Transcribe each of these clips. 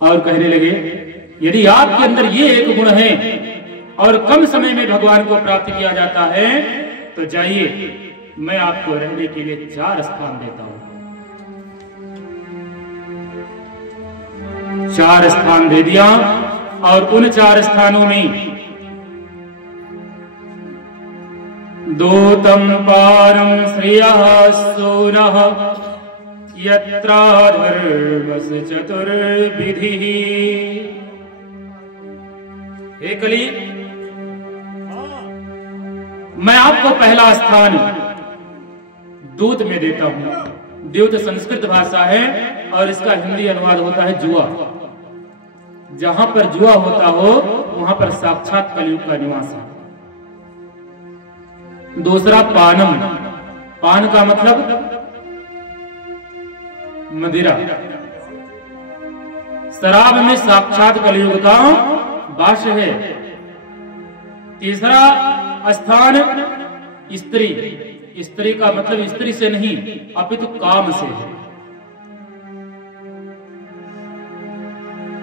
और कहने लगे, यदि आपके अंदर ये एक गुण है और कम समय में भगवान को प्राप्त किया जाता है तो जाइए, मैं आपको रहने के लिए 4 स्थान देता हूं। 4 स्थान दे दिया और उन 4 स्थानों में दूतम पारम श्रेयः सोनः यत्रा धर्मस्य चतुर्विधि। हे कली, मैं आपको पहला स्थान दूत में देता हूं। द्यूत संस्कृत भाषा है और इसका हिंदी अनुवाद होता है जुआ। जहां पर जुआ होता हो वहां पर साक्षात कलयुग का निवास है। दूसरा पानम, पान का मतलब मदिरा, शराब में साक्षात कलयुग का वास है। तीसरा स्थान स्त्री, स्त्री का मतलब स्त्री से नहीं अपितु काम से है।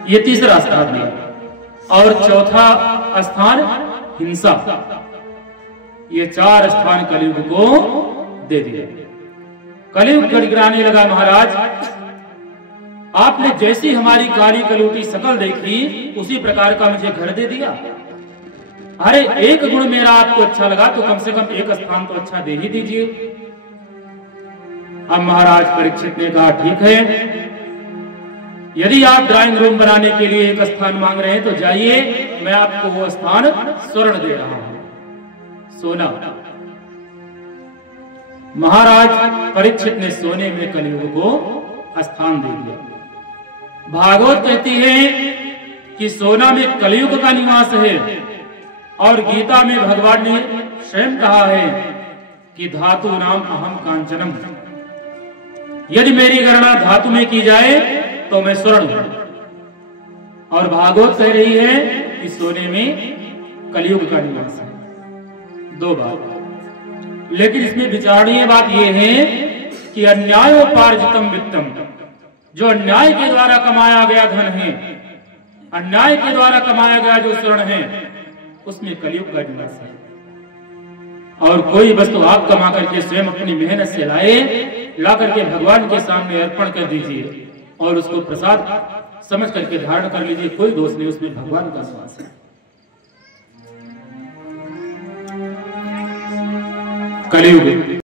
ये तीसरा स्थान दिया। और चौथा स्थान हिंसा। ये 4 स्थान कलयुग को दे दिया। कलयुग गड़गड़ाने लगा, महाराज आपने जैसी हमारी काली कलूटी शकल देखी उसी प्रकार का मुझे घर दे दिया। अरे एक गुण मेरा आपको अच्छा लगा तो कम से कम एक स्थान तो अच्छा दे ही दीजिए। अब महाराज परीक्षित ने कहा, ठीक है, यदि आप ड्राइंग रूम बनाने के लिए एक स्थान मांग रहे हैं तो जाइए, मैं आपको वो स्थान स्वर्ण दे रहा हूं, सोना। महाराज परीक्षित ने सोने में कलयुग को स्थान दे दिया। भागवत कहती है कि सोना में कलयुग का निवास है और गीता में भगवान ने स्वयं कहा है कि धातु नाम अहम कांचनम। यदि मेरी गणना धातु में की जाए तो मैं स्वर्ण हूं। और भागवत कह रही है कि सोने में कलयुग का निवास है। 2 बात। लेकिन इसमें विचारणीय बात यह है कि अन्यायोपार्जितम वित्तम, जो अन्याय के द्वारा कमाया गया धन है, अन्याय के द्वारा कमाया गया जो स्वर्ण है, उसमें कलयुग का निवास है। और कोई वस्तु आप कमा करके स्वयं अपनी मेहनत से लाए, ला करके भगवान के सामने अर्पण कर दीजिए और उसको प्रसाद समझ करके धारण कर लीजिए, कोई दोष नहीं, उसमें भगवान का श्वास है। कलयुग